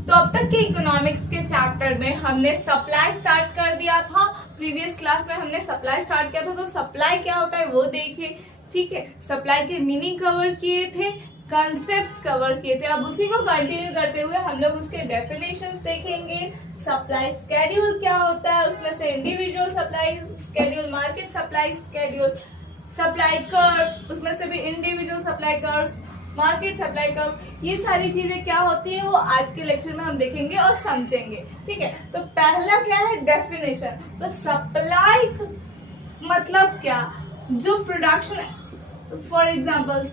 तो अब तक के इकोनॉमिक्स के चैप्टर में हमने सप्लाई स्टार्ट कर दिया था। प्रीवियस क्लास में हमने सप्लाई स्टार्ट किया था, तो सप्लाई क्या होता है वो देखिए, ठीक है। सप्लाई के मीनिंग कवर किए थे, कंसेप्ट्स कवर किए थे। अब उसी को कंटिन्यू करते हुए हम लोग उसके डेफिनेशंस देखेंगे। सप्लाई स्केड्यूल क्या होता है, उसमें से individual supply schedule, market supply schedule, supply curve, उसमें से भी individual supply curve, market supply curve, ये सारी चीजें क्या होती है वो आज के लेक्चर में हम देखेंगे और समझेंगे, ठीक है। तो पहला क्या है, डेफिनेशन। तो सप्लाई मतलब क्या, जो production, for example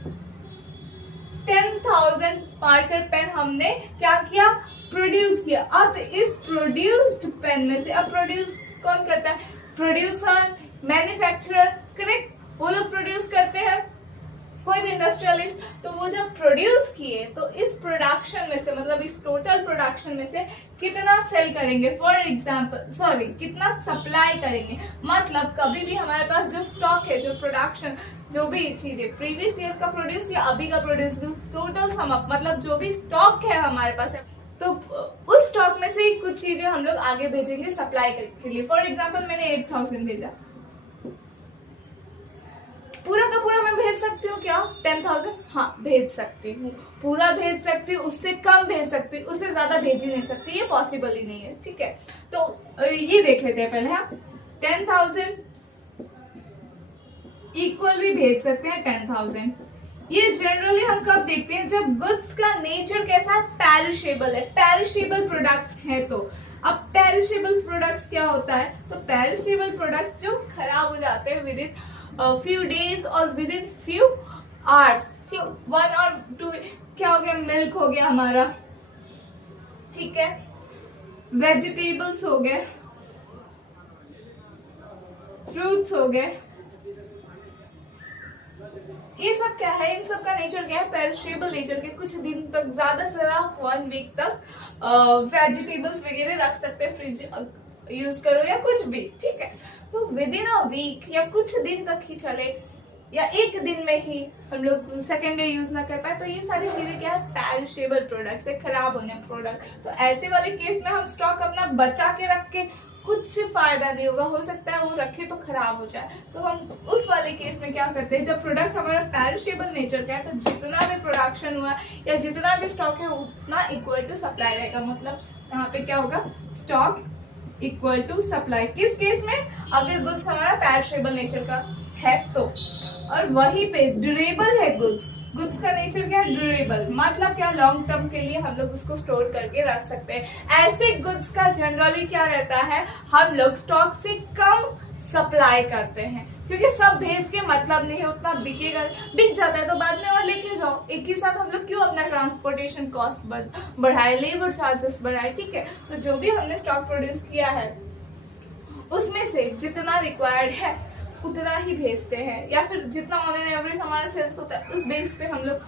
10,000 marker pen हमने क्या किया, प्रोड्यूस किया। अब इस प्रोड्यूस्ड पेन में से, अब प्रोड्यूस कौन करता है, प्रोड्यूसर, मैन्युफैक्चरर, करेक्ट, वो लोग प्रोड्यूस करते हैं, कोई भी इंडस्ट्रियलिस्ट। तो वो जब प्रोड्यूस किए तो इस प्रोडक्शन में से, मतलब इस टोटल प्रोडक्शन में से कितना सेल करेंगे, फॉर एग्जांपल सॉरी कितना सप्लाई करेंगे। मतलब कभी भी हमारे पास जो स्टॉक है, जो प्रोडक्शन, जो भी चीजें प्रीवियस ईयर का प्रोड्यूस या अभी का प्रोड्यूस, टोटल सम अप, मतलब जो भी स्टॉक है हमारे पास है, तो उस स्टॉक में से ही कुछ चीजें हम लोग आगे भेजेंगे सप्लाई के लिए। फॉर एग्जाम्पल मैंने 8,000 भेजा, पूरा का पूरा मैं भेज सकती हूँ क्या, 10,000? हाँ भेज सकती हूँ, पूरा भेज सकती हूँ, उससे कम भेज सकती हूँ, उससे ज्यादा भेज ही नहीं सकती, ये पॉसिबल ही नहीं है, ठीक है। तो ये देख लेते हैं पहले हम। 10,000 इक्वल भी भेज सकते हैं 10,000। ये जनरली हम कब देखते हैं, जब गुड्स का नेचर कैसा है, पेरिशेबल है, पेरिशेबल प्रोडक्ट्स है। तो अब पेरिशेबल प्रोडक्ट्स क्या होता है, तो पेरिशेबल प्रोडक्ट्स जो खराब हो जाते हैं विद इन few days और विद इन few hours, ठीक, 1 और 2, क्या हो गया, मिल्क हो गया हमारा, ठीक है, वेजिटेबल्स हो गए, फ्रूट्स हो गए, ये सब क्या है, इन सब का नेचर क्या है, पेरिशेबल नेचर के। कुछ दिन तक, ज्यादा से ज्यादा 1 वीक तक वेजिटेबल्स वगैरह रख सकते हैं, फ्रिज यूज करो या कुछ भी, ठीक है। तो विद इन अ वीक या कुछ दिन तक ही चले, या एक दिन में ही हम लोग सेकेंड डे यूज ना कर पाए, तो ये सारी चीजें क्या है, पेरिशेबल प्रोडक्ट्स है, खराब होने प्रोडक्ट। तो ऐसे वाले केस में हम स्टॉक अपना बचा के रख के कुछ फायदा नहीं होगा, हो सकता है वो रखे तो खराब हो जाए। तो हम उस वाले केस में क्या करते हैं, जब प्रोडक्ट हमारा पेरिशेबल नेचर का है, तो जितना भी प्रोडक्शन हुआ या जितना भी स्टॉक है उतना इक्वल टू सप्लाई रहेगा। मतलब यहाँ पे क्या होगा, स्टॉक इक्वल टू सप्लाई। किस केस में, अगर गुड्स हमारा पेरिशेबल नेचर का है तो। और वहीं पे ड्यूरेबल है गुड्स, गुड्स का नेचर क्या है, ड्यूरेबल, मतलब क्या, लॉन्ग टर्म के लिए हम लोग उसको स्टोर करके रख सकते हैं। ऐसे गुड्स का जनरली क्या रहता है, हम लोग स्टॉक से कम सप्लाई करते हैं, क्योंकि सब भेज के मतलब नहीं है, उतना बिकेगा, बिक जाता है तो बाद में और लेके जाओ। एक ही साथ हम लोग क्यों अपना ट्रांसपोर्टेशन कॉस्ट बढ़ाए, लेबर चार्जेस बढ़ाए, ठीक है। तो जो भी हमने स्टॉक प्रोड्यूस किया है उसमें से जितना रिक्वायर्ड है उतना ही भेजते हैं, या फिर जितना ऑन एन एवरेज हमारा सेल्स होता है उस बेस पे हम लोग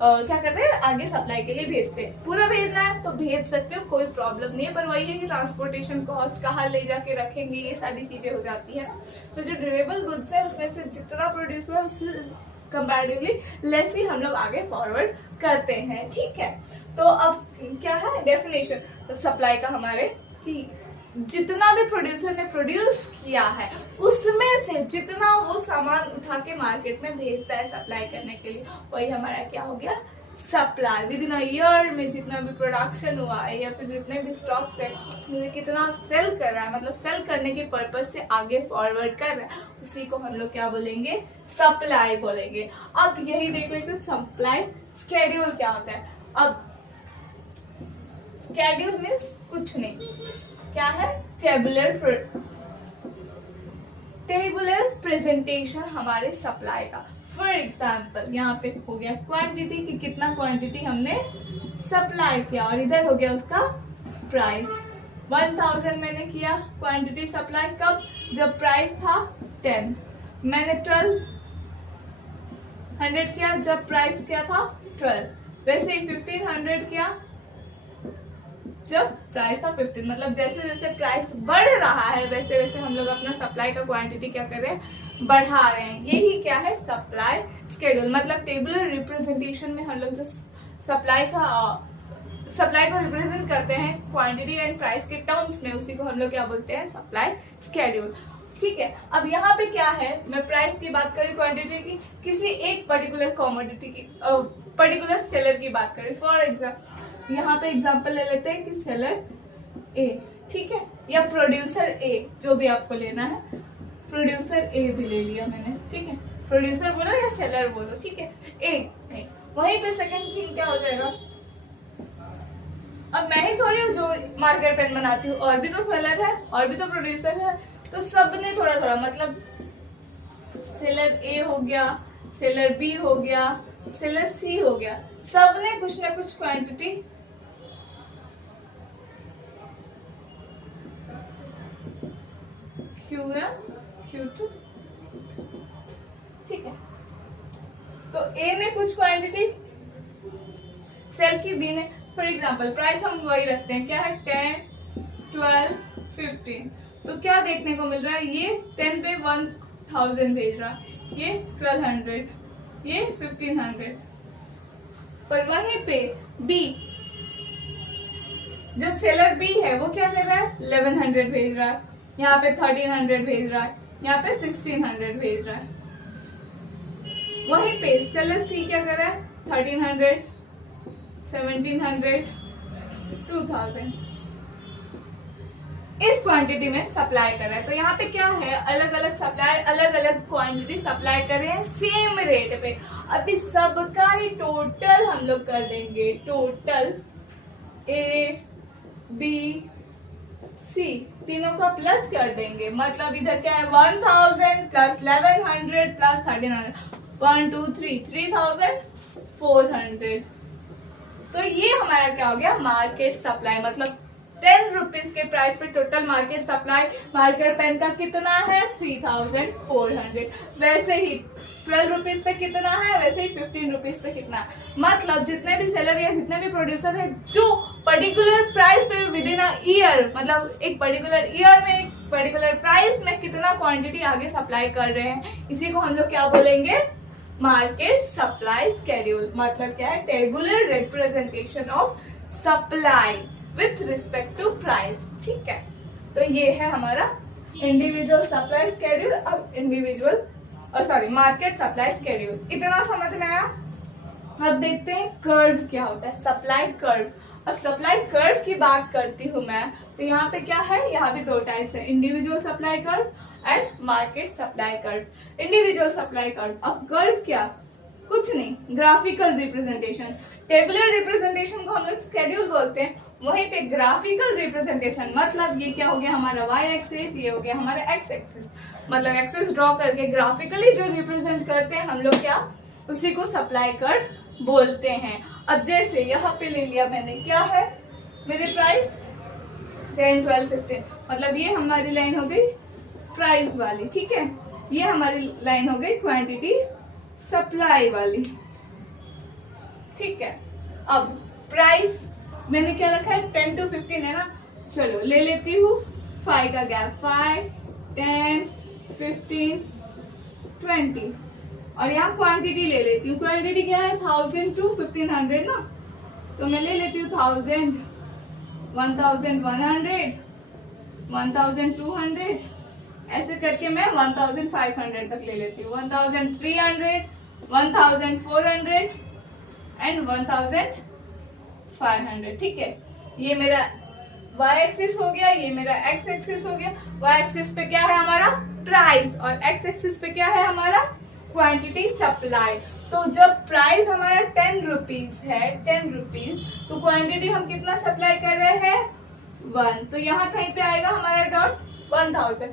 क्या करते हैं, आगे सप्लाई के लिए भेजते हैं। पूरा भेजना है तो भेज सकते हो, कोई प्रॉब्लम नहीं है, पर वही है कि ट्रांसपोर्टेशन कॉस्ट, कहाँ ले जाके रखेंगे, ये सारी चीजें हो जाती है। तो जो ड्यूरेबल गुड्स है उसमें से जितना प्रोड्यूस हुआ उससे कंपैरेटिवली लेस ही हम लोग आगे फॉरवर्ड करते हैं, ठीक है। तो अब क्या है डेफिनेशन, तो सप्लाई का हमारे कि जितना भी प्रोड्यूसर ने प्रोड्यूस किया है उसमें से जितना वो सामान उठा के मार्केट में भेजता है सप्लाई करने के लिए, वही हमारा क्या हो गया, supply. With in a year में जितना भी प्रोडक्शन हुआ है या फिर जितने भी स्टॉक्स है उसमें कितना सेल कर रहा है, मतलब सेल करने के पर्पज से आगे फॉरवर्ड कर रहा है, उसी को हम लोग क्या बोलेंगे, सप्लाई बोलेंगे। अब यही देख लेते सप्लाई स्केड्यूल क्या होता है। अब स्केड्यूल मीन्स कुछ नहीं, क्या है, टेबुलर प्रेजेंटेशन हमारे सप्लाई का। फॉर एग्जाम्पल यहाँ पे हो गया क्वांटिटी कि कितना क्वांटिटी हमने सप्लाई किया, और इधर हो गया उसका प्राइस। 1,000 मैंने किया क्वांटिटी सप्लाई, कब, जब प्राइस था 10। मैंने 1,200 किया जब प्राइस क्या था 12। वैसे ही 1,500 किया जब प्राइस था 15। मतलब जैसे जैसे प्राइस बढ़ रहा है वैसे वैसे हम लोग अपना सप्लाई का क्वांटिटी क्या कर रहे हैं, बढ़ा रहे हैं। यही क्या है, सप्लाई स्केड्यूल। मतलब टेबुलर रिप्रेजेंटेशन में हम लोग जो सप्लाई को रिप्रेजेंट करते क्वांटिटी एंड प्राइस के टर्म्स में, उसी को हम लोग क्या बोलते हैं, सप्लाई स्केड्यूल। ठीक है, अब यहाँ पे क्या है, मैं प्राइस की बात करें, क्वांटिटी की, किसी एक पर्टिकुलर कॉमोडिटी की, पर्टिकुलर सेलर की बात करें। फॉर एग्जाम्पल यहाँ पे एग्जाम्पल ले लेते हैं कि सेलर ए, ठीक है, या प्रोड्यूसर ए, जो भी आपको लेना है, प्रोड्यूसर ए भी ले लिया मैंने, ठीक है, प्रोड्यूसर बोलो या सेलर बोलो, ठीक है, ए नहीं। वहीं पे सेकंड थिंग क्या हो जाएगा, अब मैं ही थोड़ी हूँ जो मार्कर पेन बनाती हूँ, और भी तो सेलर है, और भी तो प्रोड्यूसर है, तो सबने थोड़ा थोड़ा, मतलब सेलर ए हो गया, सेलर बी हो गया, सेलर सी हो गया, सबने कुछ ना कुछ क्वांटिटी Q1, Q2, ठीक है, तो ए ने कुछ क्वांटिटी सेल की, बी ने, फॉर एग्जाम्पल प्राइस हम वही रखते हैं, क्या है, 10, 12, 15, तो क्या देखने को मिल रहा है, ये 10 पे 1000 भेज रहा है, ये 1200, ये 1500, पर वहीं पे बी, जो सेलर बी है वो क्या कर रहा है, 1100 भेज रहा है, यहाँ पे 1300 भेज रहा है, यहाँ पे 1600 भेज रहा है। वहीं पे सेलर सी क्या कर रहा है, 1300, 1700, 2000 इस क्वांटिटी में सप्लाई कर रहा है। तो यहाँ पे क्या है, अलग अलग सप्लायर अलग अलग क्वांटिटी सप्लाई कर रहे हैं सेम रेट पे। अभी सबका ही टोटल हम लोग कर देंगे, टोटल ए बी सी तीनों का प्लस कर देंगे, मतलब इधर क्या है, 1000 प्लस 1100 प्लस 1300, 1 2 3 3400। तो ये हमारा क्या हो गया, मार्केट सप्लाई, मतलब 10 रुपीज के प्राइस पे total market supply marker pen का कितना है, 3400। वैसे ही 12 रुपीज पे कितना है, वैसे ही 15 रुपीज पे कितना है, मतलब जितने भी सेलर या जितने भी प्रोड्यूसर है जो पर्टिकुलर प्राइस पे विद इन अ ईयर, मतलब एक पर्टिकुलर ईयर में एक पर्टिकुलर प्राइस में कितना क्वांटिटी आगे सप्लाई कर रहे हैं, इसी को हम लोग क्या बोलेंगे, मार्केट सप्लाई स्केड्यूल। मतलब क्या है, tabular representation of supply with respect to price. ठीक है, तो ये है हमारा इंडिविजुअल सप्लाई स्केड्यूल। अब इंडिविजुअल मार्केट सप्लाई स्केड्यूल इतना समझ में आया। अब देखते हैं कर्व क्या होता है, सप्लाई कर्व। अब सप्लाई कर्व की बात करती हूँ मैं, तो यहाँ पे क्या है, यहाँ पे दो टाइप्स है, individual supply curve and market supply curve. Individual supply curve, अब कर्व क्या, कुछ नहीं, ग्राफिकल रिप्रेजेंटेशन। टेबुलर रिप्रेजेंटेशन को हम लोग स्केड्यूल बोलते हैं, वहीं पे ग्राफिकल रिप्रेजेंटेशन मतलब ये क्या हो गया हमारा वाई एक्सिस, ये हो गया हमारा एक्स एक्सिस। मतलब एक्सिस ड्रॉ करके ग्राफिकली जो रिप्रेजेंट करते हैं हम लोग, क्या उसी को सप्लाई कर्व बोलते हैं। अब जैसे यहाँ पे ले लिया मैंने, क्या है मेरे प्राइस 10, 12, 15, मतलब ये हमारी लाइन हो गई प्राइस वाली। ठीक है, ये हमारी लाइन हो गई क्वांटिटी सप्लाई वाली। ठीक है, अब प्राइस मैंने क्या रखा है 10 to 15 है ना, चलो ले लेती हूँ 5 का गैप, 5, 10, 15, 20 और यहाँ क्वांटिटी ले लेती हूँ। क्वांटिटी क्या है 1000 to 1500 ना, तो मैं ले लेती हूँ 1000, 1100, 1200, ऐसे करके मैं 1500 तक ले लेती हूँ। 1300, 1400 एंड 1500। ठीक है, ये मेरा y एक्सिस हो गया, ये मेरा x एक्सिस हो गया। y एक्सिस पे क्या है हमारा प्राइस और x एक्सिस पे क्या है हमारा क्वांटिटी सप्लाई। तो जब प्राइस हमारा 10 रुपीज है, 10 रुपीज, तो क्वांटिटी हम कितना सप्लाई कर रहे हैं 1, तो यहाँ कहीं पे आएगा हमारा डॉट 1000।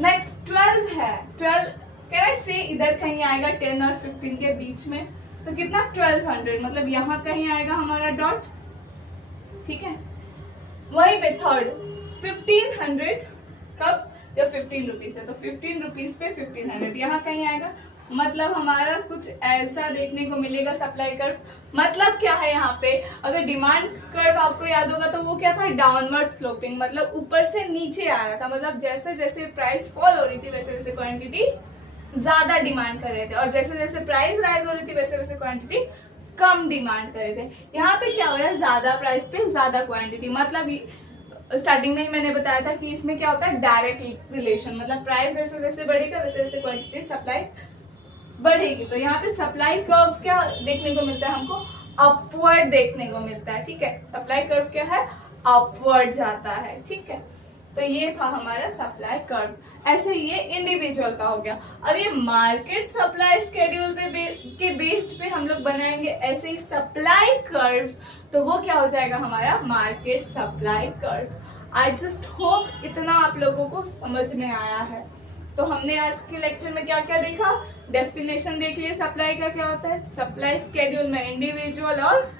नेक्स्ट 12 है, 12 कैसे इधर कहीं आएगा 10 और 15 के बीच में, तो कितना 1200, मतलब यहाँ कहीं आएगा हमारा डॉट। ठीक है, वहीं पे थर्ड 1500, कब जब 15 रुपीज है, तो 15 रुपीज पे 1500 यहाँ कहीं आएगा, मतलब हमारा कुछ ऐसा देखने को मिलेगा सप्लाई कर्व। मतलब क्या है यहाँ पे, अगर डिमांड कर्व आपको याद होगा तो वो क्या था डाउनवर्ड स्लोपिंग, मतलब ऊपर से नीचे आ रहा था। मतलब जैसे जैसे प्राइस फॉल हो रही थी वैसे वैसे क्वांटिटी ज्यादा डिमांड कर रहे थे, और जैसे जैसे प्राइस राइज हो रही थी वैसे वैसे क्वांटिटी कम डिमांड कर रहे थे। यहाँ पे क्या हो रहा है, ज्यादा प्राइस पे ज्यादा क्वांटिटी, मतलब स्टार्टिंग में ही मैंने बताया था कि इसमें क्या होता है, डायरेक्ट रिलेशन, मतलब प्राइस जैसे जैसे बढ़ेगा वैसे वैसे क्वांटिटी सप्लाई बढ़ेगी। तो यहाँ पे सप्लाई कर्व क्या देखने को मिलता है हमको, अपवर्ड देखने को मिलता है। ठीक है, सप्लाई कर्व क्या है, अपवर्ड जाता है। ठीक है, तो ये था हमारा सप्लाई कर्व। ऐसे ये इंडिविजुअल का हो गया। अब ये मार्केट सप्लाई स्केड्यूल के बेस्ड पे हम लोग बनाएंगे ऐसे ही सप्लाई कर्व, तो वो क्या हो जाएगा हमारा market supply curve. I just hope इतना आप लोगों को समझ में आया है। तो हमने आज के लेक्चर में क्या क्या देखा, डेफिनेशन देख लिया सप्लाई का क्या होता है, सप्लाई स्केड्यूल में इंडिविजुअल और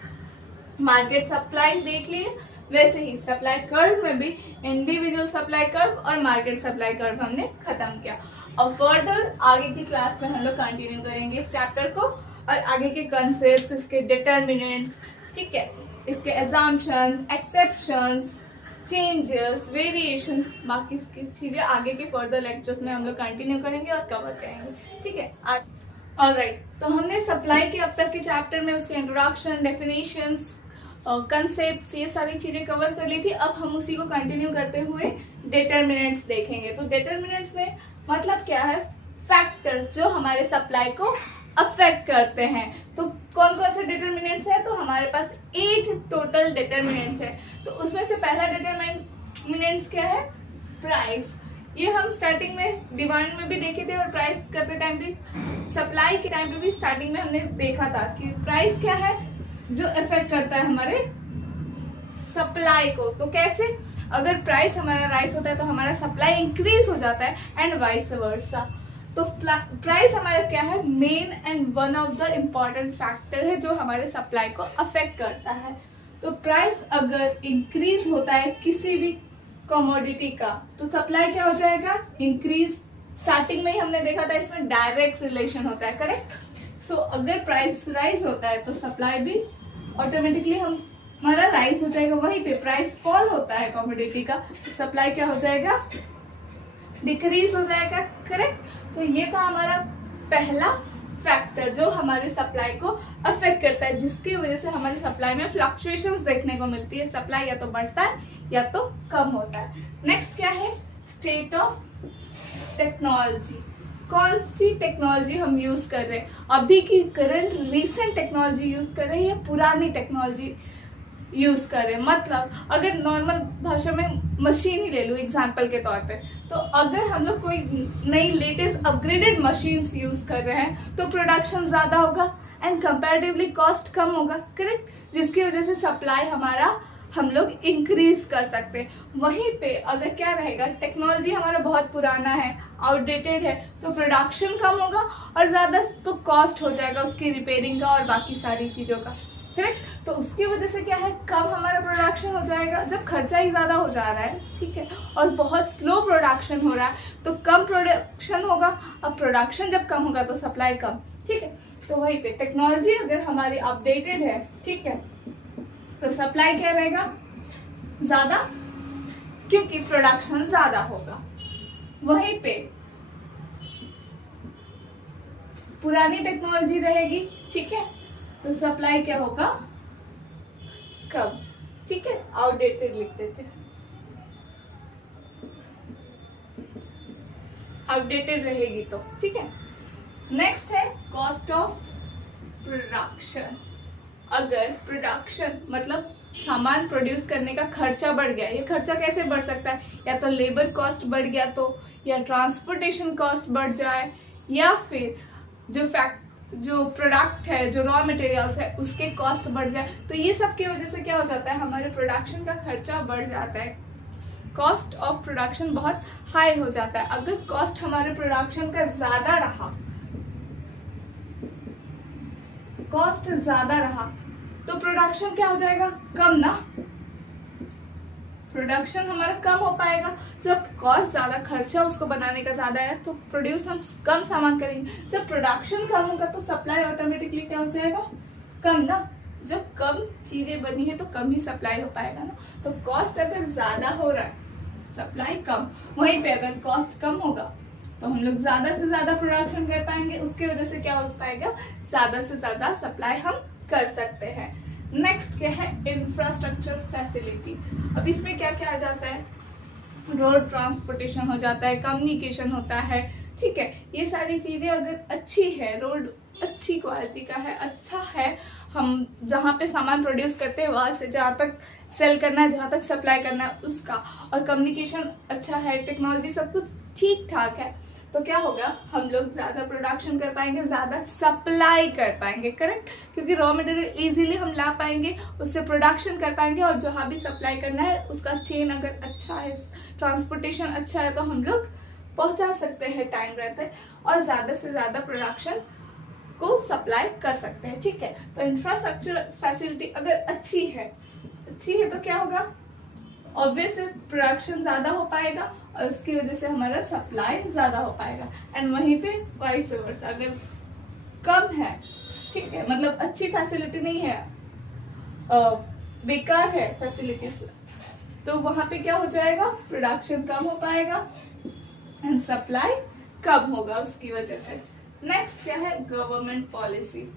मार्केट सप्लाई देख लिए, वैसे ही सप्लाई कर्व में भी इंडिविजुअल सप्लाई कर्व और मार्केट सप्लाई कर्व हमने खत्म किया। और फर्दर आगे की क्लास में हम लोग कंटिन्यू करेंगे इस चैप्टर को और आगे के कंसेप्ट, इसके डिटर्मिनेंट्स, ठीक है, इसके असम्पशन, एक्सेप्शंस, चेंजेस, वेरिएशंस, बाकी की चीजें आगे के फर्दर लेक्चर्स में हम लोग कंटिन्यू करेंगे और कवर करेंगे। ठीक है, आज ऑलराइट। तो हमने सप्लाई के अब तक के चैप्टर में उसके इंट्रोडक्शन, डेफिनेशंस, कंसेप्ट्स, ये सारी चीजें कवर कर ली थी। अब हम उसी को कंटिन्यू करते हुए डिटर्मिनेंट्स देखेंगे। तो डिटर्मिनेंट्स में मतलब क्या है, फैक्टर्स जो हमारे सप्लाई को अफेक्ट करते हैं। तो कौन कौन से डिटर्मिनेंट्स है, तो हमारे पास 8 टोटल डिटर्मिनेंट्स है। तो उसमें से पहला डिटर्मिनेंट्स क्या है, प्राइस। ये हम स्टार्टिंग में डिमांड में भी देखे थे और प्राइस करते टाइम भी, सप्लाई के टाइम पे भी स्टार्टिंग में हमने देखा था कि प्राइस क्या है जो इफेक्ट करता है हमारे सप्लाई को। तो कैसे, अगर प्राइस हमारा राइज होता है तो हमारा सप्लाई इंक्रीज हो जाता है एंड वाइस वर्सा। तो प्राइस हमारा क्या है, main and one of the important factor है जो हमारे सप्लाई को अफेक्ट करता है। तो प्राइस अगर इंक्रीज होता है किसी भी कमोडिटी का तो सप्लाई क्या हो जाएगा, इंक्रीज। स्टार्टिंग में ही हमने देखा था इसमें डायरेक्ट रिलेशन होता है, करेक्ट। सो अगर प्राइस राइज होता है तो सप्लाई भी ऑटोमेटिकली हमारा राइज हो जाएगा। वहीं पे प्राइस फॉल होता है कमोडिटी का तो सप्लाई क्या हो जाएगा, डिक्रीज हो जाएगा, करेक्ट। तो ये था हमारा पहला फैक्टर जो हमारे सप्लाई को अफेक्ट करता है, जिसकी वजह से हमारी सप्लाई में फ्लक्चुएशंस देखने को मिलती है। सप्लाई या तो बढ़ता है या तो कम होता है। नेक्स्ट क्या है, स्टेट ऑफ टेक्नोलॉजी। कौन सी टेक्नोलॉजी हम यूज कर रहे हैं, अभी की करंट रिसेंट टेक्नोलॉजी यूज कर रहे हैं या पुरानी टेक्नोलॉजी यूज कर रहे हैं। मतलब अगर नॉर्मल भाषा में मशीन ही ले लूं एग्जांपल के तौर पे, तो अगर हम लोग कोई नई लेटेस्ट अपग्रेडेड मशीन्स यूज कर रहे हैं तो प्रोडक्शन ज्यादा होगा एंड कंपैरेटिवली कॉस्ट कम होगा, करेक्ट, जिसकी वजह से सप्लाई हमारा हम लोग इंक्रीज कर सकते हैं। वहीं पे अगर क्या रहेगा, टेक्नोलॉजी हमारा बहुत पुराना है, आउटडेटेड है, तो प्रोडक्शन कम होगा और ज्यादा तो कॉस्ट हो जाएगा उसकी रिपेयरिंग का और बाकी सारी चीजों का, करेक्ट। तो उसकी वजह से क्या है, कम हमारा प्रोडक्शन हो जाएगा जब खर्चा ही ज्यादा हो जा रहा है, ठीक है, और बहुत स्लो प्रोडक्शन हो रहा है तो कम प्रोडक्शन होगा। अब प्रोडक्शन जब कम होगा तो सप्लाई कम, ठीक है। तो वहीं पे टेक्नोलॉजी अगर हमारी अपडेटेड है, ठीक है, तो सप्लाई क्या रहेगा, ज्यादा, क्योंकि प्रोडक्शन ज्यादा होगा। वहीं पे पुरानी टेक्नोलॉजी रहेगी, ठीक है, तो सप्लाई क्या होगा, कम, ठीक है, आउटडेटेड लिख देते हैं, आउटडेटेड रहेगी तो, ठीक है। नेक्स्ट है कॉस्ट ऑफ प्रोडक्शन। अगर प्रोडक्शन मतलब सामान प्रोड्यूस करने का खर्चा बढ़ गया, ये खर्चा कैसे बढ़ सकता है, या तो लेबर कॉस्ट बढ़ गया तो, या ट्रांसपोर्टेशन कॉस्ट बढ़ जाए, या फिर जो प्रोडक्ट है, जो रॉ मटेरियल्स है उसके कॉस्ट बढ़ जाए। तो ये सब की वजह से क्या हो जाता है, हमारे प्रोडक्शन का खर्चा बढ़ जाता है, कॉस्ट ऑफ प्रोडक्शन बहुत हाई हो जाता है। अगर कॉस्ट हमारे प्रोडक्शन का ज्यादा रहा, कॉस्ट ज्यादा रहा तो प्रोडक्शन क्या हो जाएगा, कम ना, प्रोडक्शन हमारा कम हो पाएगा। जब कॉस्ट ज्यादा, खर्चा उसको बनाने का ज्यादा है तो प्रोड्यूस हम कम सामान करेंगे। जब प्रोडक्शन कम होगा तो सप्लाई ऑटोमेटिकली क्या हो जाएगा, कम ना। जब कम चीजें बनी है तो कम ही सप्लाई हो पाएगा ना। तो कॉस्ट अगर ज्यादा हो रहा है, सप्लाई कम, वहीं पे अगर कॉस्ट कम होगा तो हम लोग ज्यादा से ज्यादा प्रोडक्शन कर पाएंगे, उसके वजह से क्या हो पाएगा, ज्यादा से ज्यादा सप्लाई हम कर सकते हैं। नेक्स्ट क्या है, इंफ्रास्ट्रक्चर फैसिलिटी। अब इसमें क्या क्या आ जाता है, रोड ट्रांसपोर्टेशन हो जाता है, कम्युनिकेशन होता है, ठीक है। ये सारी चीजें अगर अच्छी है, रोड अच्छी क्वालिटी का है, अच्छा है, हम जहाँ पे सामान प्रोड्यूस करते हैं वहां से जहाँ तक सेल करना है, जहाँ तक सप्लाई करना है उसका, और कम्युनिकेशन अच्छा है, टेक्नोलॉजी सब कुछ ठीक ठाक है, तो क्या होगा, हम लोग ज्यादा प्रोडक्शन कर पाएंगे, ज्यादा सप्लाई कर पाएंगे, करेक्ट। क्योंकि रॉ मटेरियल इजीली हम ला पाएंगे, उससे प्रोडक्शन कर पाएंगे, और जहाँ भी सप्लाई करना है उसका चेन अगर अच्छा है, ट्रांसपोर्टेशन अच्छा है, तो हम लोग पहुंचा सकते हैं टाइम रहते, और ज्यादा से ज्यादा प्रोडक्शन को सप्लाई कर सकते हैं, ठीक है। तो इंफ्रास्ट्रक्चर फैसिलिटी अगर अच्छी है तो क्या होगा, ऑब्वियस प्रोडक्शन ज्यादा हो पाएगा, और उसकी वजह से हमारा सप्लाई ज्यादा हो पाएगा। एंड वहीं पे वाइस वर्सा, अगर कम है, ठीक है, मतलब अच्छी फैसिलिटी नहीं है, बेकार है फैसिलिटीज, तो वहां पे क्या हो जाएगा, प्रोडक्शन कम हो पाएगा एंड सप्लाई कम होगा उसकी वजह से। नेक्स्ट क्या है, गवर्नमेंट पॉलिसी।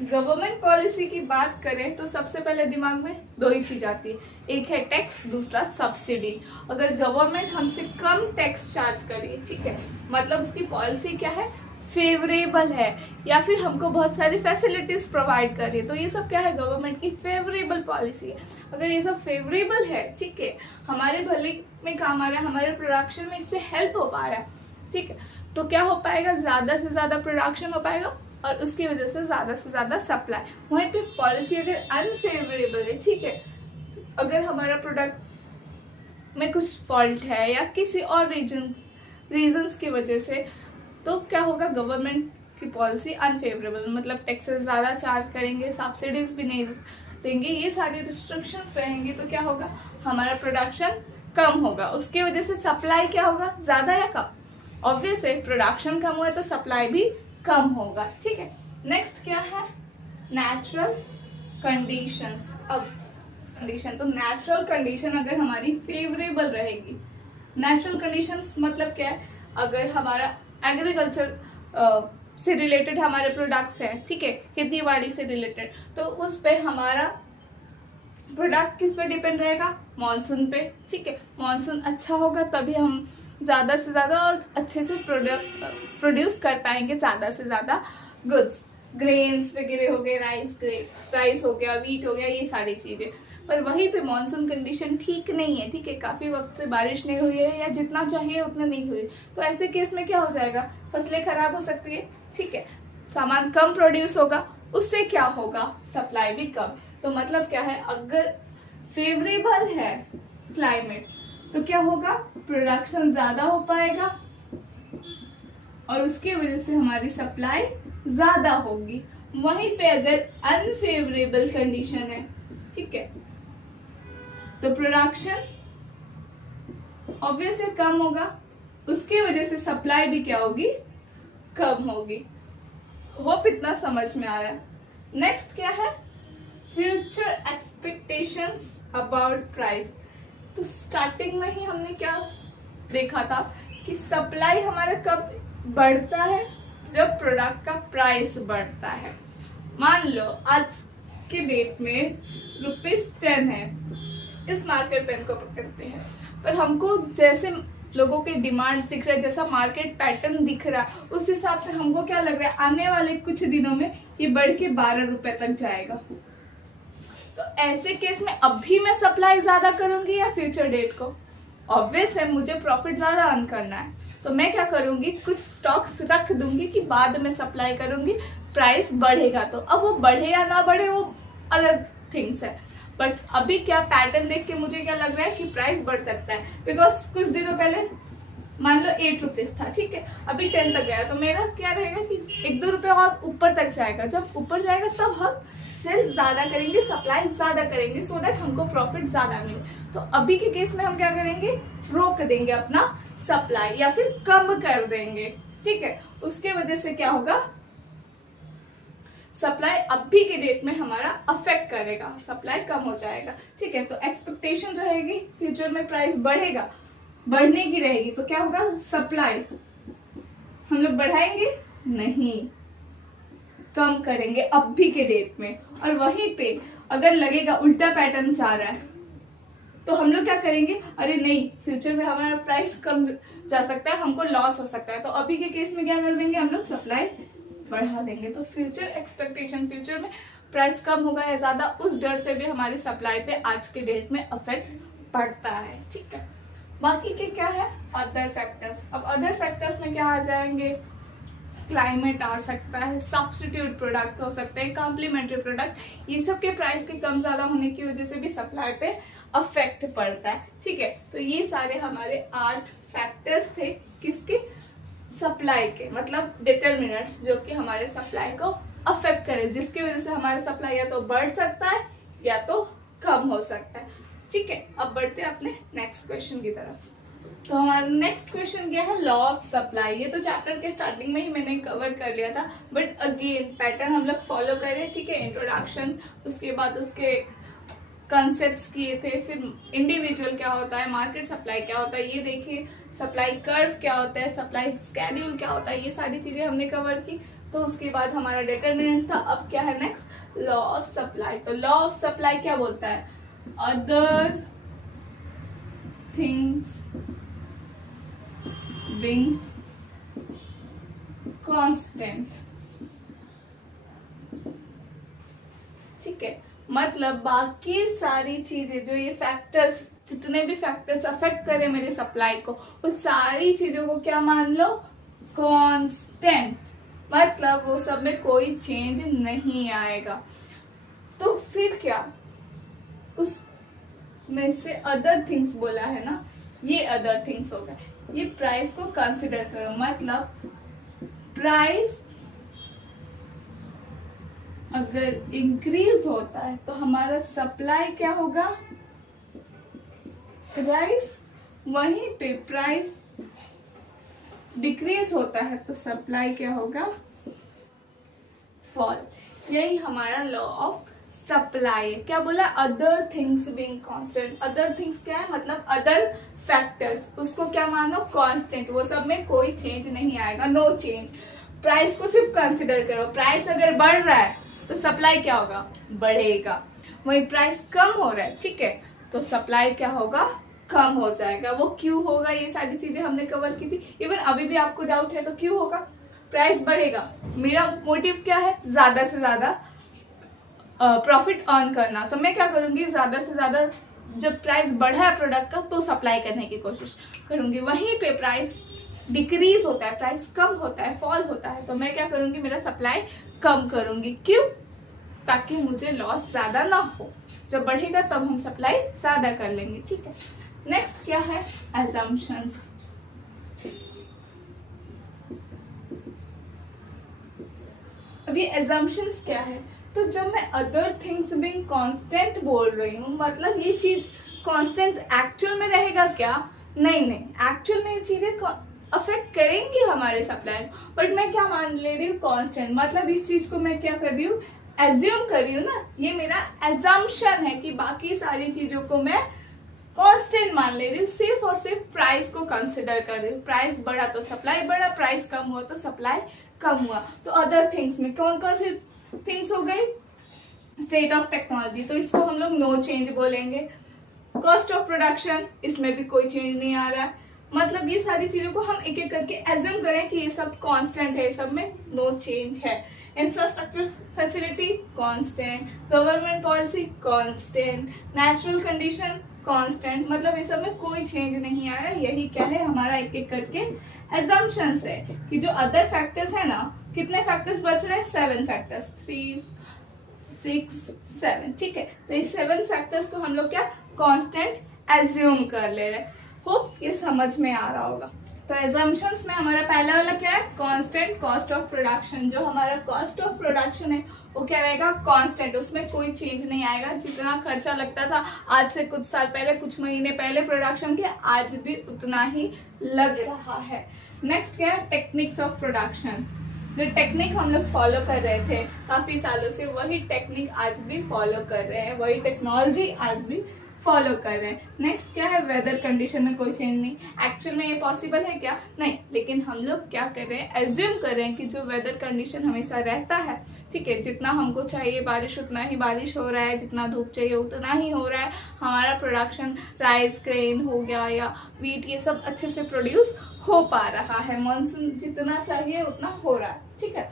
गवर्नमेंट पॉलिसी की बात करें तो सबसे पहले दिमाग में दो ही चीज आती है, एक है टैक्स, दूसरा सब्सिडी। अगर गवर्नमेंट हमसे कम टैक्स चार्ज करे, ठीक है, मतलब उसकी पॉलिसी क्या है, फेवरेबल है, या फिर हमको बहुत सारी फैसिलिटीज प्रोवाइड करे, तो ये सब क्या है, गवर्नमेंट की फेवरेबल पॉलिसी है। अगर ये सब फेवरेबल है, ठीक है, हमारे भले में काम आ रहा है, हमारे प्रोडक्शन में इससे हेल्प हो पा रहा है, ठीक है, तो क्या हो पाएगा, ज्यादा से ज्यादा प्रोडक्शन हो पाएगा, और उसकी वजह से ज्यादा सप्लाई। वहीं पे पॉलिसी अगर अनफेवरेबल है, ठीक है, अगर हमारा प्रोडक्ट में कुछ फॉल्ट है या किसी और रीजंस की वजह से, तो क्या होगा, गवर्नमेंट की पॉलिसी अनफेवरेबल, मतलब टैक्सेस ज्यादा चार्ज करेंगे, सब्सिडीज भी नहीं देंगे, ये सारे रिस्ट्रिक्शंस रहेंगे, तो क्या होगा, हमारा प्रोडक्शन कम होगा, उसकी वजह से सप्लाई क्या होगा, ज्यादा या कम, ऑब्वियस है, प्रोडक्शन कम हुआ तो सप्लाई भी कम होगा, ठीक है। नेक्स्ट क्या है, नेचुरल कंडीशंस। अब कंडीशन, तो नेचुरल कंडीशन अगर हमारी फेवरेबल रहेगी, नेचुरल कंडीशंस मतलब क्या है, अगर हमारा एग्रीकल्चर से रिलेटेड हमारे प्रोडक्ट्स हैं, ठीक है, खेती बाड़ी से रिलेटेड, तो उस पे हमारा प्रोडक्ट किस पे डिपेंड रहेगा, मॉनसून पे, ठीक है, मॉनसून अच्छा होगा तभी हम ज्यादा से ज्यादा और अच्छे से प्रोड्यूस कर पाएंगे ज्यादा से ज्यादा गुड्स, ग्रेन्स वगैरह हो गए, राइस हो गया, वीट हो गया, ये सारी चीजें। पर वहीं पे मॉनसून कंडीशन ठीक नहीं है, ठीक है, काफी वक्त से बारिश नहीं हुई है, या जितना चाहिए उतना नहीं हुई, तो ऐसे केस में क्या हो जाएगा, फसलें खराब हो सकती है, ठीक है, सामान कम प्रोड्यूस होगा, उससे क्या होगा, सप्लाई भी कम। तो मतलब क्या है, अगर फेवरेबल है क्लाइमेट तो क्या होगा, प्रोडक्शन ज्यादा हो पाएगा, और उसकी वजह से हमारी सप्लाई ज्यादा होगी। वहीं पे अगर अनफेवरेबल कंडीशन है, ठीक है, तो प्रोडक्शन ऑब्वियसली कम होगा, उसकी वजह से सप्लाई भी क्या होगी, कम होगी। होप इतना समझ में आ रहा है। नेक्स्ट क्या है, फ्यूचर एक्सपेक्टेशंस अबाउट प्राइस। तो स्टार्टिंग में ही हमने क्या देखा था कि सप्लाई हमारा कब बढ़ता है, जब प्रोडक्ट का प्राइस बढ़ता है। मान लो आज के डेट में ₹10 है, इस मार्केट पेन को पकड़ते हैं, पर हमको जैसे लोगों के डिमांड्स दिख रहे हैं, जैसा मार्केट पैटर्न दिख रहा है, उस हिसाब से हमको क्या लग रहा है, आने वाले कुछ दिनों में ये बढ़ के ₹12 तक जाएगा। तो ऐसे केस में अभी मैं सप्लाई ज्यादा करूंगी या फ्यूचर डेट को, ऑब्वियस है मुझे प्रॉफिट ज्यादा अर्न करना है, तो मैं क्या करूंगी, कुछ स्टॉक्स रख दूंगी कि बाद में सप्लाई करूंगी, प्राइस बढ़ेगा तो। अब वो बढ़े या ना बढ़े वो अलग थिंग्स है, बट अभी क्या पैटर्न देख के मुझे क्या लग रहा है कि प्राइस बढ़ सकता है, बिकॉज कुछ दिनों पहले मान लो ₹8 था, ठीक है, अभी 10 तक गया, तो मेरा क्या रहेगा कि 1-2 रुपए और ऊपर तक जाएगा। जब ऊपर जाएगा तब हम सेल ज्यादा करेंगे, सप्लाई ज्यादा करेंगे, सो दैट हमको प्रॉफिट ज्यादा मिले। तो अभी के केस में हम क्या करेंगे, रोक देंगे अपना सप्लाई या फिर कम कर देंगे, ठीक है। उसके वजह से क्या होगा, सप्लाई अभी के डेट में हमारा अफेक्ट करेगा, सप्लाई कम हो जाएगा, ठीक है। तो एक्सपेक्टेशन रहेगी फ्यूचर में प्राइस बढ़ेगा, बढ़ने की रहेगी, तो क्या होगा, सप्लाई हम लोग बढ़ाएंगे नहीं, कम करेंगे अभी के डेट में। और वहीं पे अगर लगेगा उल्टा पैटर्न जा रहा है तो हम लोग क्या करेंगे, अरे नहीं फ्यूचर में हमारा प्राइस कम जा सकता है, हमको लॉस हो सकता है, तो अभी के केस में क्या कर देंगे, हम लोग सप्लाई बढ़ा देंगे। तो फ्यूचर एक्सपेक्टेशन, फ्यूचर में प्राइस कम होगा या ज्यादा, उस डर से भी हमारी सप्लाई पे आज के डेट में अफेक्ट पड़ता है। ठीक है, बाकी के क्या है, अदर फैक्टर्स। अब अदर फैक्टर्स में क्या आ जाएंगे, क्लाइमेट आ सकता है, सब्स्टिट्यूट प्रोडक्ट हो सकते हैं, कॉम्प्लीमेंट्री प्रोडक्ट, ये सब के प्राइस के कम ज्यादा होने की वजह से भी सप्लाई पे अफेक्ट पड़ता है। ठीक है, तो ये सारे हमारे 8 फैक्टर्स थे, किसके, सप्लाई के, मतलब डिटरमिनेंट्स जो कि हमारे सप्लाई को अफेक्ट करे, जिसकी वजह से हमारा सप्लाई या तो बढ़ सकता है या तो कम हो सकता है। ठीक है, अब बढ़ते हैं अपने नेक्स्ट क्वेश्चन की तरफ। तो हमारा नेक्स्ट क्वेश्चन क्या है, लॉ ऑफ सप्लाई। ये तो चैप्टर के स्टार्टिंग में ही मैंने कवर कर लिया था, बट अगेन पैटर्न हम लोग फॉलो कर रहे हैं। ठीक है, इंट्रोडक्शन, उसके बाद उसके कंसेप्ट्स किए थे, फिर इंडिविजुअल क्या होता है, मार्केट सप्लाई क्या होता है, ये देखिए, सप्लाई कर्व क्या होता है, सप्लाई स्केड्यूल क्या होता है, ये सारी चीजें हमने कवर की। तो उसके बाद हमारा डिटरमिनेंट था। अब क्या है नेक्स्ट, लॉ ऑफ सप्लाई। तो लॉ ऑफ सप्लाई क्या बोलता है, अदर थिंग्स बीइंग कांस्टेंट। ठीक है, मतलब बाकी सारी चीजें जो ये फैक्टर्स, जितने भी फैक्टर्स अफेक्ट करे मेरे सप्लाई को, उस सारी चीजों को क्या मान लो, कांस्टेंट, मतलब वो सब में कोई चेंज नहीं आएगा। तो फिर क्या, उस में से अदर थिंग्स बोला है ना, ये अदर थिंग्स हो गए, ये प्राइस को कंसिडर करो, मतलब प्राइस अगर इंक्रीज होता है तो हमारा सप्लाई क्या होगा, प्राइस, वहीं पे प्राइस डिक्रीज होता है तो सप्लाई क्या होगा, फॉल। यही हमारा लॉ ऑफ सप्लाई है। क्या बोला, other things being constant. Other things क्या है, मतलब अदर फैक्टर्स, उसको क्या मानो, कांस्टेंट, वो सब में कोई चेंज नहीं आएगा, नो चेंज। प्राइस को सिर्फ कंसिडर करो, प्राइस अगर बढ़ रहा है तो सप्लाई क्या होगा, बढ़ेगा। वही प्राइस कम हो रहा है, ठीक है, तो सप्लाई क्या होगा, कम हो जाएगा। वो क्यों होगा, ये सारी चीजें हमने कवर की थी। इवन अभी भी आपको डाउट है तो क्यों होगा, प्राइस बढ़ेगा, मेरा मोटिव क्या है, ज्यादा से ज्यादा प्रॉफिट अर्न करना, तो मैं क्या करूंगी, ज्यादा से ज्यादा जब प्राइस बढ़ा है प्रोडक्ट का तो सप्लाई करने की कोशिश करूंगी। वहीं पे प्राइस डिक्रीज होता है, प्राइस कम होता है, फॉल होता है, तो मैं क्या करूंगी, मेरा सप्लाई कम करूंगी। क्यों, ताकि मुझे लॉस ज्यादा ना हो। जब बढ़ेगा तब हम सप्लाई ज्यादा कर लेंगे। ठीक है, नेक्स्ट क्या है, assumptions। अब ये assumptions क्या है, तो जब मैं अदर थिंग्स बीइंग कांस्टेंट बोल रही हूँ, मतलब ये चीज कांस्टेंट एक्चुअल में रहेगा क्या, नहीं, एक्चुअल में ये चीजें अफेक्ट करेंगी हमारे सप्लाई को, बट मैं क्या मान ले रही हूँ, कांस्टेंट, मतलब इस चीज को मैं क्या कर रही हूँ, एज्यूम कर रही हूँ ना, ये मेरा एजम्पशन है कि बाकी सारी चीजों को मैं कांस्टेंट मान ले रही हूँ, सिर्फ और सिर्फ प्राइस को कंसिडर कर रही हूँ। प्राइस बढ़ा तो सप्लाई बढ़ा, प्राइस कम हुआ तो सप्लाई कम हुआ। तो अदर थिंग्स में कौन कौन सी थिंग्स हो गई, स्टेट ऑफ टेक्नोलॉजी, तो इसको हम लोग नो चेंज बोलेंगे। कॉस्ट ऑफ प्रोडक्शन, इसमें भी कोई चेंज नहीं आ रहा है, मतलब ये सारी चीजों को हम एक एक करके एज्यूम करें कि ये सब कांस्टेंट है, ये सब में नो चेंज है। Infrastructure facility constant, government policy constant, natural condition constant, मतलब ये सब में कोई चेंज नहीं आ रहा है। यही क्या है, हमारा एक एक करके एजम्पशंस है कि जो अदर फैक्टर्स है ना, कितने फैक्टर्स बच रहे हैं, 7 फैक्टर्स, 3, 6, 7। ठीक है, तो ये 7 फैक्टर्स को हम लोग क्या कांस्टेंट एज्यूम कर ले रहे हैं। होप ये समझ में आ रहा होगा। तो एजम्पशंस में हमारा पहला वाला क्या है, कांस्टेंट कॉस्ट ऑफ प्रोडक्शन। जो हमारा कॉस्ट ऑफ प्रोडक्शन है वो क्या रहेगा, कांस्टेंट, उसमें कोई चेंज नहीं आएगा। जितना खर्चा लगता था आज से कुछ साल पहले, कुछ महीने पहले प्रोडक्शन के, आज भी उतना ही लग रहा है। नेक्स्ट क्या है, टेक्निक्स ऑफ प्रोडक्शन। जो टेक्निक हम लोग फॉलो कर रहे थे काफी सालों से, वही टेक्निक आज भी फॉलो कर रहे हैं, वही टेक्नोलॉजी आज भी फॉलो कर रहे हैं। नेक्स्ट क्या है, वेदर कंडीशन में कोई चेंज नहीं। एक्चुअल में ये पॉसिबल है क्या, नहीं, लेकिन हम लोग क्या कर रहे हैं, एज्यूम कर रहे हैं कि जो वेदर कंडीशन हमेशा रहता है, ठीक है, जितना हमको चाहिए बारिश उतना ही बारिश हो रहा है, जितना धूप चाहिए उतना ही हो रहा है, हमारा प्रोडक्शन राइस ग्रेन हो गया या वीट ये सब अच्छे से प्रोड्यूस हो पा रहा है, मानसून जितना चाहिए उतना हो रहा है, ठीक है।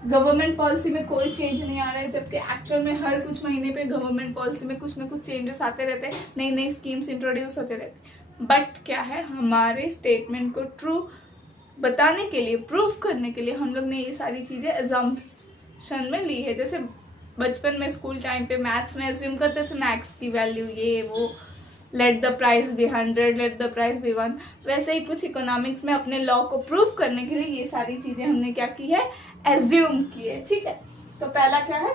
गवर्नमेंट पॉलिसी में कोई चेंज नहीं आ रहा है, जबकि एक्चुअल में हर कुछ महीने पे गवर्नमेंट पॉलिसी में कुछ ना कुछ चेंजेस आते रहते हैं, नई नई स्कीम्स इंट्रोड्यूस होते रहते हैं। बट क्या है, हमारे स्टेटमेंट को ट्रू बताने के लिए, प्रूफ करने के लिए हम लोग ने ये सारी चीज़ें एजम्पशन में ली है। जैसे बचपन में स्कूल टाइम पे मैथ्स में एज्यूम करते थे ना एक्स की वैल्यू ये वो, let the price be 100, let the price be 1, वैसे ही कुछ इकोनॉमिक्स में अपने लॉ को प्रूव करने के लिए ये सारी चीजें हमने क्या की है, एज्यूम की है, ठीक है। तो पहला क्या है,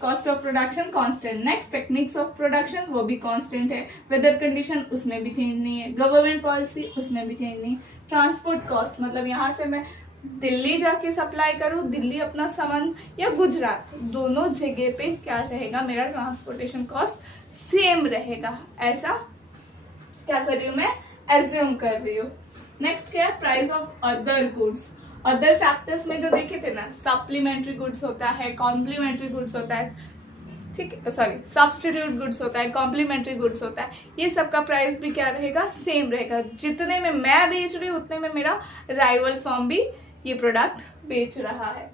cost of production constant. Next techniques of production, वो भी कांस्टेंट है। वेदर कंडीशन, उसमें भी चेंज नहीं है। गवर्नमेंट पॉलिसी, उसमें भी चेंज नहीं। ट्रांसपोर्ट कॉस्ट, मतलब यहाँ से मैं दिल्ली जाके सप्लाई करूँ, दिल्ली अपना सामान, या गुजरात, दोनों जगह पे क्या रहेगा, मेरा ट्रांसपोर्टेशन कॉस्ट सेम रहेगा। ऐसा क्या कर रही हूँ मैं, एज्यूम कर रही हूँ। नेक्स्ट क्या है, price of other goods. Other factors में जो देखे थे ना, सप्लीमेंट्री गुड्स होता है, कॉम्प्लीमेंट्री गुड्स होता है, ठीक है, सॉरी सब्स्टिट्यूट गुड्स होता है, कॉम्प्लीमेंट्री गुड्स होता है, ये सब का प्राइस भी क्या रहेगा, सेम रहेगा। जितने में मैं बेच रही हूँ उतने में मेरा राइवल फर्म भी ये प्रोडक्ट बेच रहा है।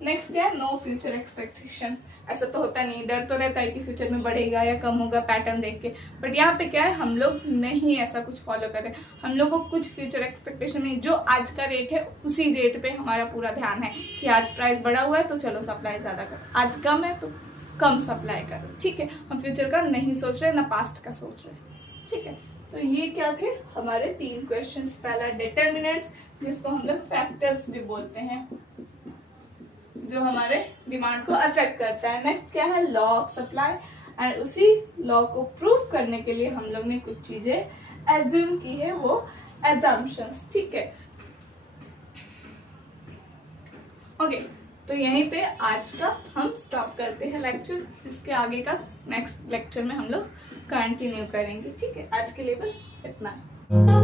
नेक्स्ट क्या है, नो फ्यूचर एक्सपेक्टेशन। ऐसा तो होता नहीं, डर तो रहता है कि फ्यूचर में बढ़ेगा या कम होगा पैटर्न देख के, बट यहाँ पे क्या है, हम लोग नहीं ऐसा कुछ फॉलो कर रहे हैं। हम लोग को कुछ फ्यूचर एक्सपेक्टेशन नहीं, जो आज का रेट है उसी रेट पे हमारा पूरा ध्यान है कि आज प्राइस बढ़ा हुआ है तो चलो सप्लाई ज्यादा करो, आज कम है तो कम सप्लाई करो, ठीक है। हम फ्यूचर का नहीं सोच रहे, ना पास्ट का सोच रहे, ठीक है। तो ये क्या थे हमारे 3 क्वेश्चन। पहला डिटर्मिनेंट्स, जिसको हम लोग फैक्टर्स भी बोलते हैं, जो हमारे डिमांड को अफेक्ट करता है। नेक्स्ट क्या है, लॉ ऑफ सप्लाई, एंड उसी लॉ को प्रूव करने के लिए हम लोग ने कुछ चीजें एज्यूम की है, वो एजम्पशंस, ठीक है। ओके, तो यहीं पे आज का हम स्टॉप करते हैं लेक्चर। इसके आगे का नेक्स्ट लेक्चर में हम लोग कंटिन्यू करेंगे, ठीक है। आज के लिए बस इतना है।